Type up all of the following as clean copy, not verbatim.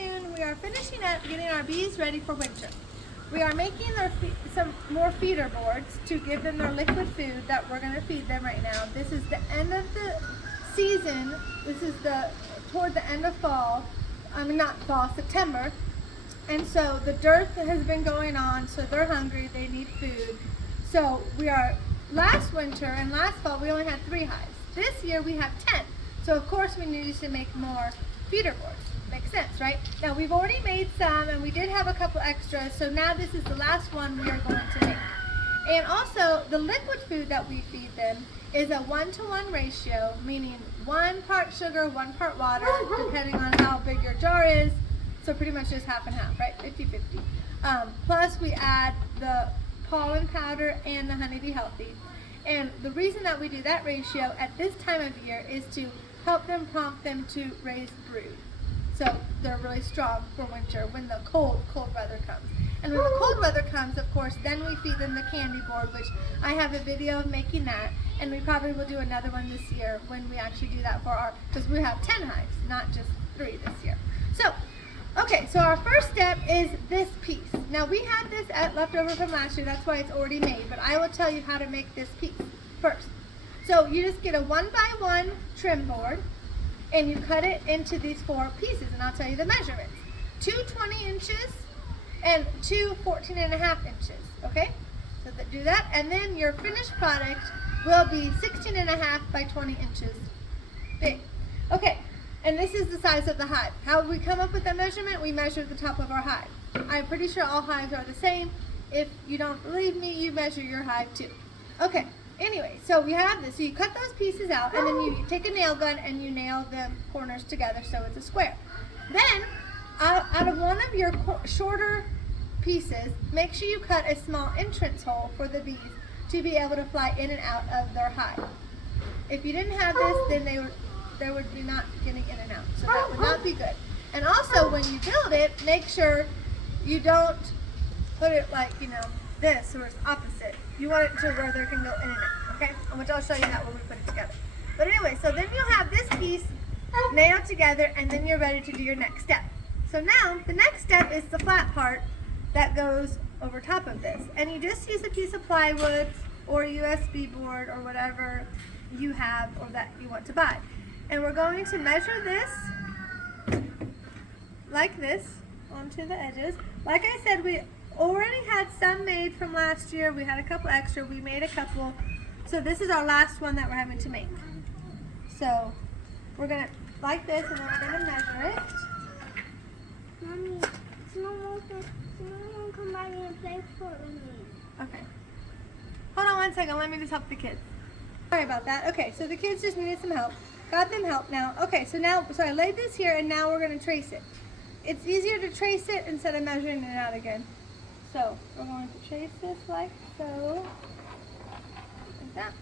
afternoon. We are finishing up getting our bees ready for winter. We are making some more feeder boards to give them their liquid food that we're going to feed them right now. This is the end of the season. This is toward the end of fall. I mean, not fall, September. And so the dearth has been going on, so they're hungry, they need food. So last winter and last fall, we only had 3 hives. This year we have 10. So of course we needed to make more feeder boards. Makes sense, right? Now we've already made some and we did have a couple extras, so now this is the last one we are going to make. And also the liquid food that we feed them is a 1-to-1 ratio, meaning 1 part sugar, 1 part water, depending on how big your jar is. So pretty much just half and half, right? 50-50. Plus we add the pollen powder and the Honeybee Healthy. And the reason that we do that ratio at this time of year is to help them, prompt them to raise brood. So they're really strong for winter when the cold weather comes. And when the cold weather comes, of course, then we feed them the candy board, which I have a video of making that. And we probably will do another one this year when we actually do that because we have 10 hives, not just 3 this year. So, okay, so our first step is this piece. Now we had this left over from last year, that's why it's already made, but I will tell you how to make this piece first. So you just get a 1-by-1 trim board and you cut it into these 4 pieces, and I'll tell you the measurements. 2 20 inches and 2 14.5 inches, okay? So do that, and then your finished product will be 16.5 by 20 inches big. Okay. And this is the size of the hive. How we come up with that measurement? We measure the top of our hive. I'm pretty sure all hives are the same. If you don't believe me, you measure your hive too. Okay, anyway, so we have this. So you cut those pieces out and then you take a nail gun and you nail the corners together so it's a square. Then, out of one of your shorter pieces, make sure you cut a small entrance hole for the bees to be able to fly in and out of their hive. If you didn't have this, then they would be not getting in and out, so that would not be good. And also when you build it, make sure you don't put it like, this, or it's opposite. You want it to where they can go in and out, okay? Which I'll show you that when we put it together. But anyway, so then you'll have this piece nailed together and then you're ready to do your next step. So now, the next step is the flat part that goes over top of this. And you just use a piece of plywood or a USB board or whatever you have or that you want to buy. And we're going to measure this like this onto the edges. Like I said, we already had some made from last year. We had a couple extra. We made a couple. So this is our last one that we're having to make. So we're going to, like this, and then we're going to measure it. Mommy, someone will come by and play for me. Okay. Hold on one second. Let me just help the kids. Sorry about that. Okay, so the kids just needed some help. Got them help now. Okay, so I laid this here and now we're going to trace it. It's easier to trace it instead of measuring it out again. So we're going to trace this like so. Like that.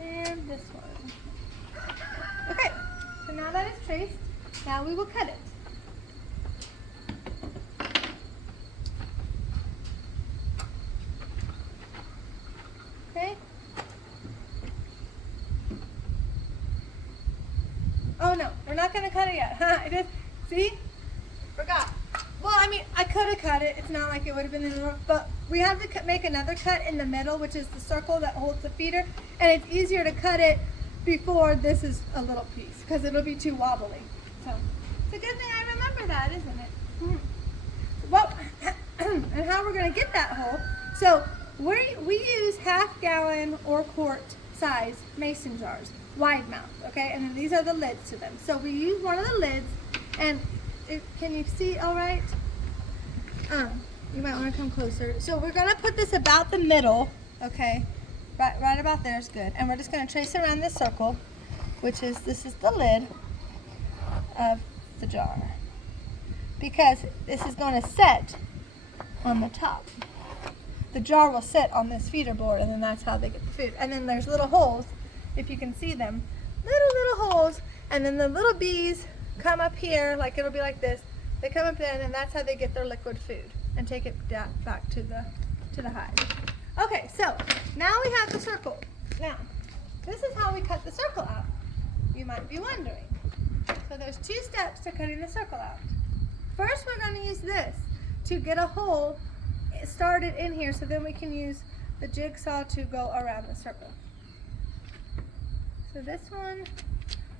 And this one. Okay, so now that it's traced, now we will cut it. Okay. Oh no, we're not going to cut it yet. I just, see? Forgot. Well, I mean, I could have cut it. It's not like it would have been in the middle, but we have to make another cut in the middle, which is the circle that holds the feeder, and it's easier to cut it before this is a little piece, because it'll be too wobbly. So, it's a good thing I remember that, isn't it? Well, and how we're going to get that hole. So, we use half-gallon or quart size mason jars. Wide mouth, okay? And then these are the lids to them. So we use one of the lids, and can you see all right? You might want to come closer. So we're going to put this about the middle, okay? Right about there is good. And we're just going to trace around this circle, which is, this is the lid of the jar. Because this is going to set on the top. The jar will sit on this feeder board, and then that's how they get the food. And then there's little holes, if you can see them, little holes, and then the little bees come up here, like it'll be like this. They come up there, and that's how they get their liquid food and take it back to the hive. Okay, so now we have the circle. Now, this is how we cut the circle out. You might be wondering. So there's 2 steps to cutting the circle out. First, we're going to use this to get a hole started in here so then we can use the jigsaw to go around the circle. So this one,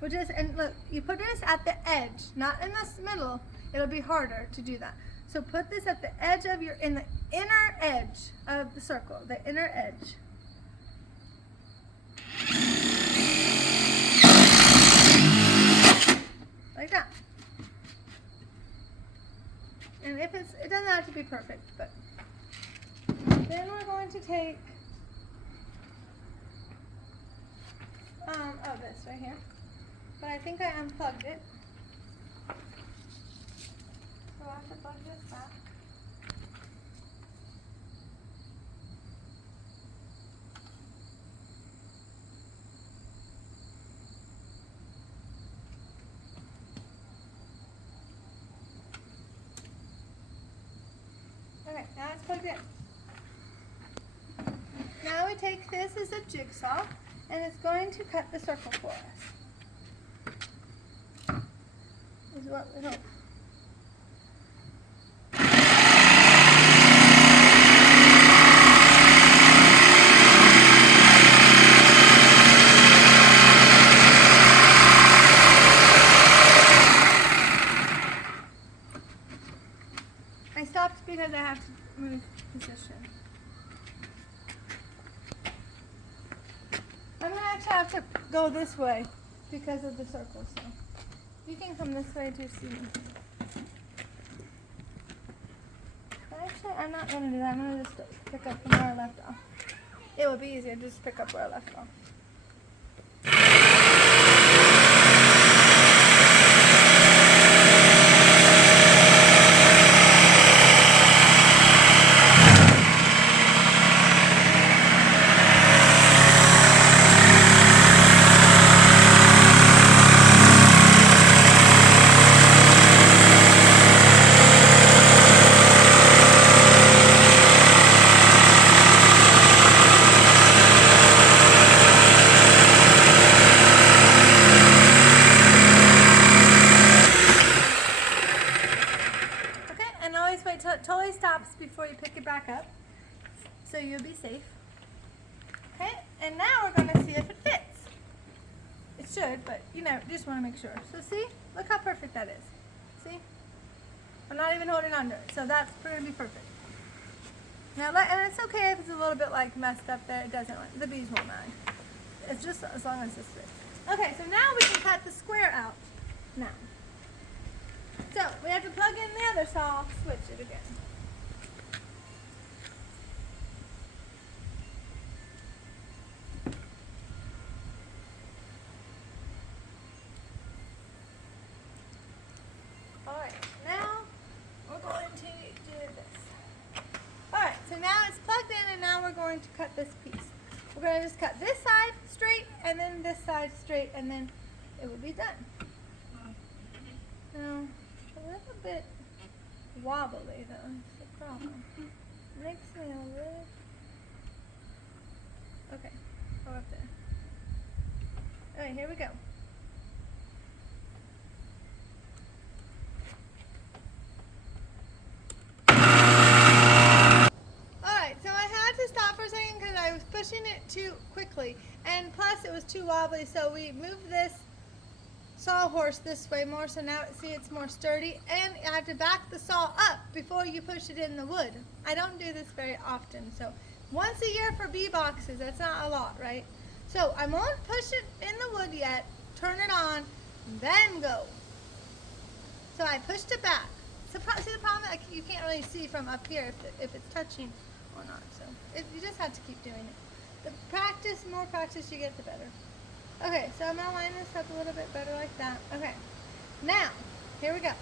we'll just, and look, you put this at the edge, not in the middle. It'll be harder to do that. So put this at the edge of in the inner edge of the circle, the inner edge. Like that. And if it doesn't have to be perfect, but then we're going to take this right here. But I think I unplugged it. So I have to plug this back. Okay, now it's plugged in. Now we take this as a jigsaw and it's going to cut the circle for us. Is what we hope. I stopped because I have to move position. I'm going to actually have to go this way because of the circle, so you can come this way to see me. But actually, I'm not going to do that. I'm going to just pick up from where I left off. It will be easier to just pick up where I left off. Wait till it totally stops before you pick it back up, so you'll be safe. Okay, and now we're going to see if it fits. It should, but you know, just want to make sure. So see, look how perfect that is. See, I'm not even holding on to it, so that's going to be perfect. Now, and it's okay if it's a little bit like messed up there. It doesn't. The bees won't mind. It's just as long as this fits. Okay, so now we can cut the square out. Now. So, we have to plug in the other saw, switch it again. Alright, now we're going to do this. Alright, so now it's plugged in and now we're going to cut this piece. We're going to just cut this side straight and then this side straight and then it will be done. Now, a little bit wobbly though, that's the problem. Makes me a little... Okay, go up there. Alright, here we go. Alright, so I had to stop for a second because I was pushing it too quickly. And plus it was too wobbly, so we moved this sawhorse this way more, so now see it's more sturdy, and I have to back the saw up before you push it in the wood. I don't do this very often, so once a year for bee boxes, that's not a lot, right? So I won't push it in the wood yet, turn it on, then go. So I pushed it back. So see the problem, like, you can't really see from up here if it's touching or not, so you just have to keep doing it. The more practice you get, the better. Okay, so I'm going to line this up a little bit better like that. Okay, now, here we go.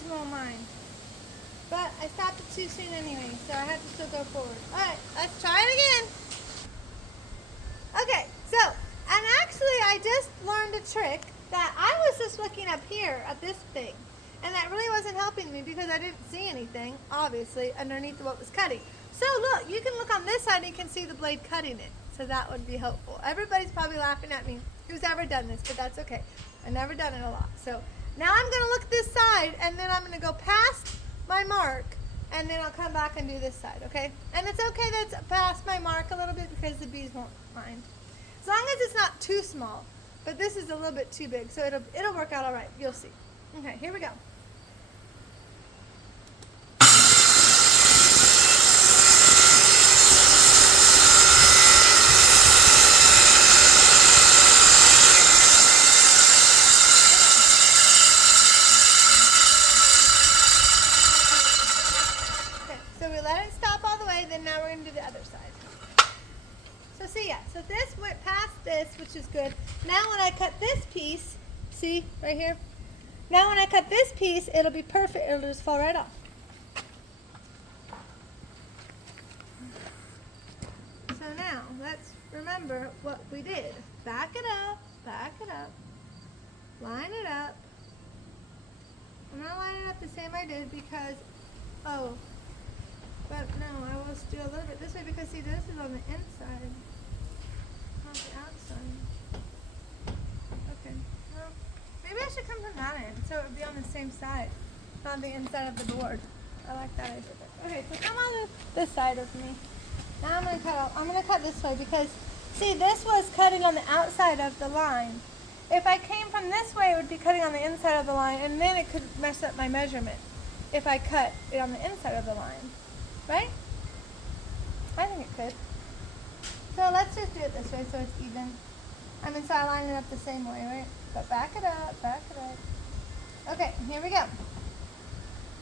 bees won't mind. But I stopped it too soon anyway, so I had to still go forward. Alright, let's try it again. Okay, so, and actually I just learned a trick that I was just looking up here at this thing. And that really wasn't helping me because I didn't see anything, obviously, underneath what was cutting. So look, you can look on this side and you can see the blade cutting it. So that would be helpful. Everybody's probably laughing at me who's ever done this, but that's okay. I've never done it a lot. So now I'm going to look this side and then I'm going to go past my mark and then I'll come back and do this side, okay? And it's okay that it's past my mark a little bit because the bees won't mind. As long as it's not too small, but this is a little bit too big, so it'll work out all right. You'll see. Okay, here we go. Now we're going to do the other side. So see, yeah, so this went past this, which is good. Now when I cut this piece, see right here? Now when I cut this piece, it'll be perfect. It'll just fall right off. So now let's remember what we did. Back it up, line it up. I'm not lining it up the same I did because, oh, but no, I will do a little bit this way because see, this is on the inside, not the outside. Okay, well, maybe I should come from that end so it would be on the same side, not the inside of the board. I like that idea. Okay, so come on this side with me. Now I'm gonna cut this way because see, this was cutting on the outside of the line. If I came from this way, it would be cutting on the inside of the line, and then it could mess up my measurement if I cut it on the inside of the line. Right? I think it could. So let's just do it this way so it's even. I mean, so I line it up the same way, right? But back it up. Okay, here we go.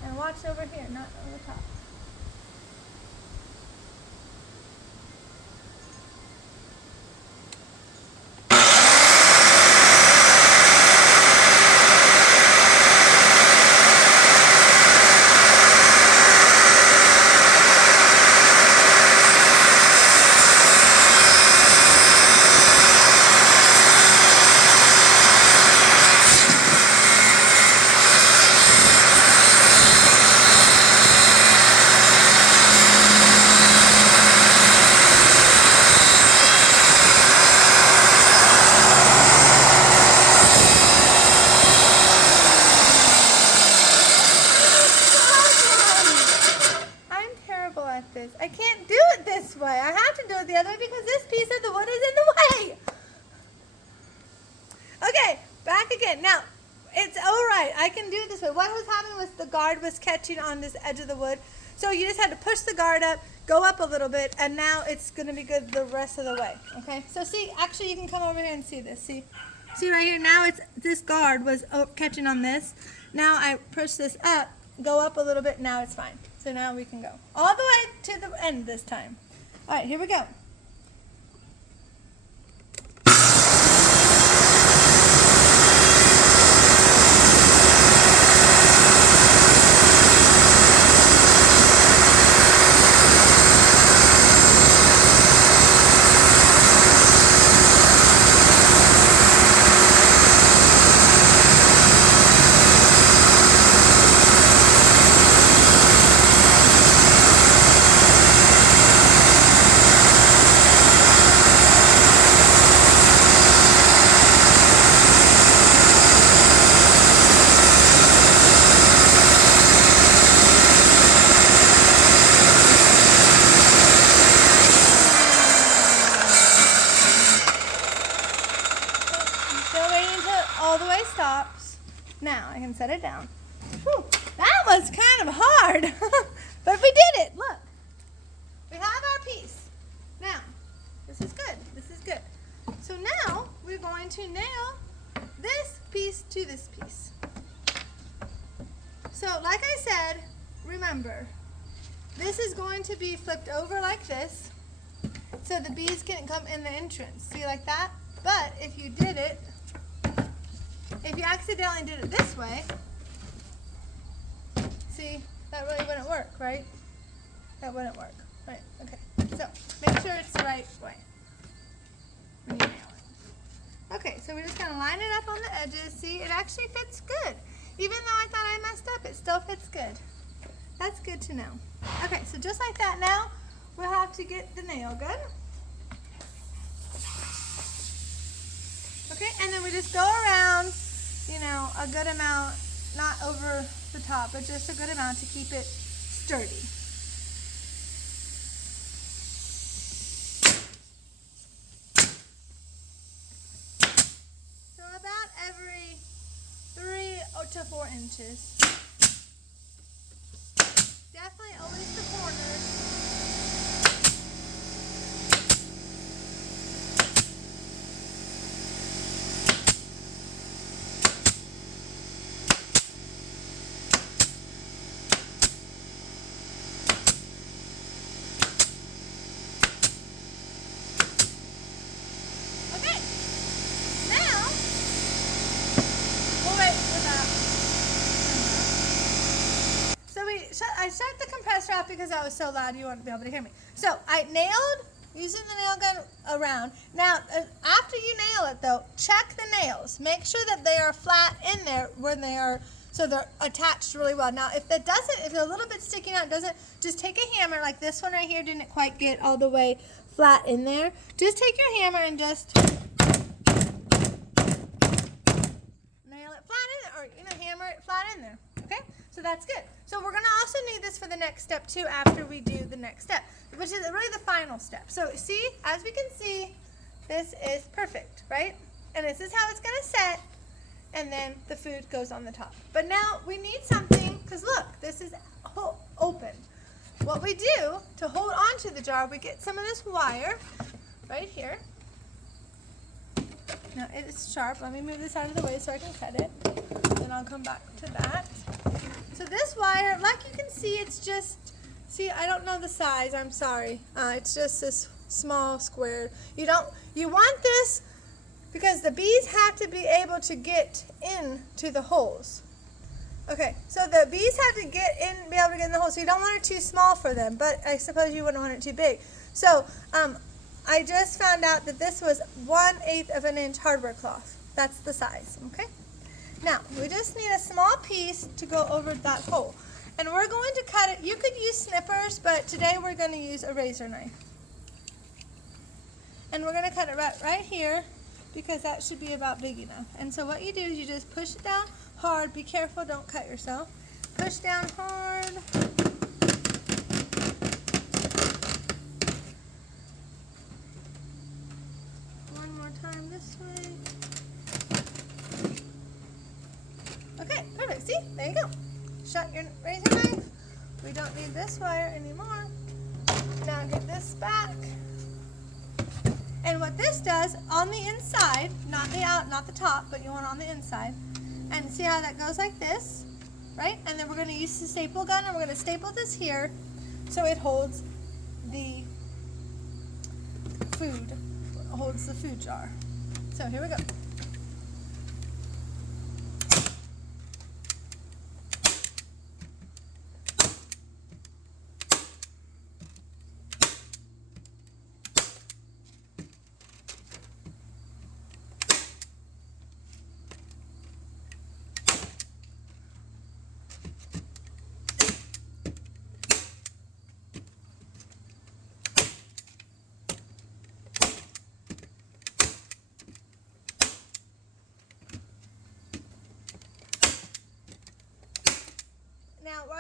And watch over here, not over the top. This. I can't do it this way. I have to do it the other way because this piece of the wood is in the way. Okay, back again. Now, it's all right. I can do it this way. What was happening was the guard was catching on this edge of the wood. So you just had to push the guard up, go up a little bit, and now it's going to be good the rest of the way. Okay? So see, actually you can come over here and see this. See right here? Now it's this guard was catching on this. Now I push this up, go up a little bit, now it's fine. So now we can go all the way to the end this time. All right, here we go. All the way stops. Now I can set it down. Whew, that was kind of hard, but we did it. Look, we have our piece. Now, this is good. This is good. So now we're going to nail this piece to this piece. So like I said, remember, this is going to be flipped over like this so the bees can come in the entrance. See, like that? But if you did it, if you accidentally did it this way, see, that really wouldn't work, right? That wouldn't work. Right, okay. So make sure it's the right way when you nail it. Okay, so we're just gonna line it up on the edges. See, it actually fits good. Even though I thought I messed up, it still fits good. That's good to know. Okay, so just like that now, we'll have to get the nail gun. Okay, and then we just go around, you know, a good amount, not over the top, but just a good amount to keep it sturdy. So about every 3 to 4 inches. Definitely always the corners. Okay, now we'll wait for that. So I shut the compressor off because that was so loud you wouldn't be able to hear me. So I nailed using the nail gun around. Now after you nail it though, check the nails. Make sure that they are flat in there when they are, so they're attached really well. Now if they're a little bit sticking out, just take a hammer like this one right here didn't quite get all the way flat in there. Just take your hammer and just nail it flat in there, or hammer it flat in there. Okay, so that's good. So we're gonna also need this for the next step too after we do the next step, which is really the final step. So see, as we can see, this is perfect, right? And this is how it's gonna set, and then the food goes on the top. But now we need something, because look, this is open. What we do to hold on to the jar, we get some of this wire right here. Now it is sharp. Let me move this out of the way so I can cut it. Then I'll come back to that. So this wire, like you can see, it's just, see, I don't know the size, I'm sorry. It's just this small square. You want this because the bees have to be able to get into the holes. Okay, so the bees have to be able to get in the hole, so you don't want it too small for them, but I suppose you wouldn't want it too big. So I just found out that this was 1/8 of an inch hardware cloth. That's the size, okay? Now, we just need a small piece to go over that hole. And we're going to cut it. You could use snippers, but today we're going to use a razor knife. And we're going to cut it right here because that should be about big enough. And so what you do is you just push it down hard. Be careful, don't cut yourself. Push down hard. One more time this way. Okay, perfect. See? There you go. Shut your razor knife. We don't need this wire anymore. Now get this back. And what this does on the inside, not the top, but you want it on the inside. And see how that goes like this, right? And then we're going to use the staple gun and we're going to staple this here so it holds the food jar. So here we go.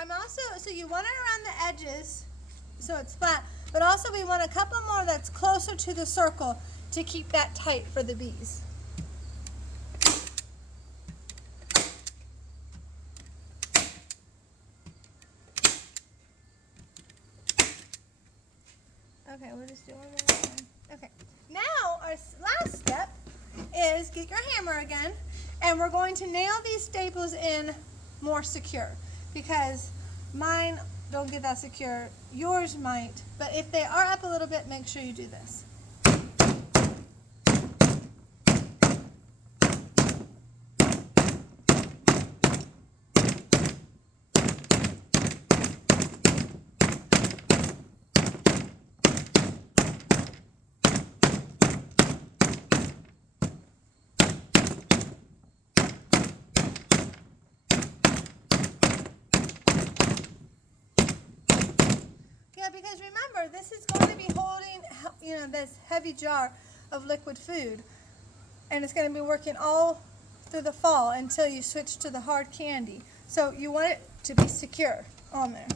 Now so you want it around the edges so it's flat, but also we want a couple more that's closer to the circle to keep that tight for the bees. Okay, we'll just do one more. Okay, now our last step is get your hammer again, and we're going to nail these staples in more secure, because mine don't get that secure. Yours might, but if they are up a little bit, make sure you do this. this heavy jar of liquid food, and it's going to be working all through the fall until you switch to the hard candy. So you want it to be secure on there.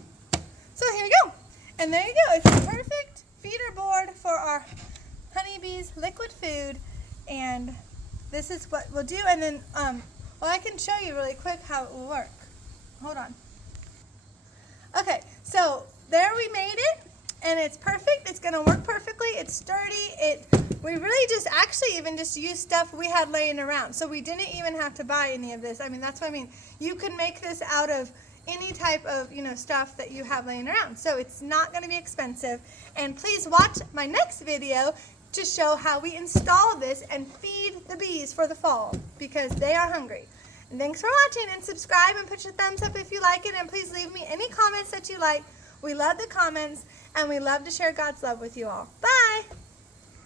So here you go. And there you go. It's a perfect feeder board for our honeybees' liquid food. And this is what we'll do. And then, well, I can show you really quick how it will work. Hold on. Okay, so there we made it. And it's perfect. It's going to work perfectly. It's sturdy. We really just actually even just used stuff we had laying around. So we didn't even have to buy any of this. I mean, that's what I mean. You can make this out of any type of, stuff that you have laying around. So it's not going to be expensive. And please watch my next video to show how we install this and feed the bees for the fall because they are hungry. And thanks for watching, and subscribe and put your thumbs up if you like it, and please leave me any comments that you like. We love the comments, and we love to share God's love with you all. Bye!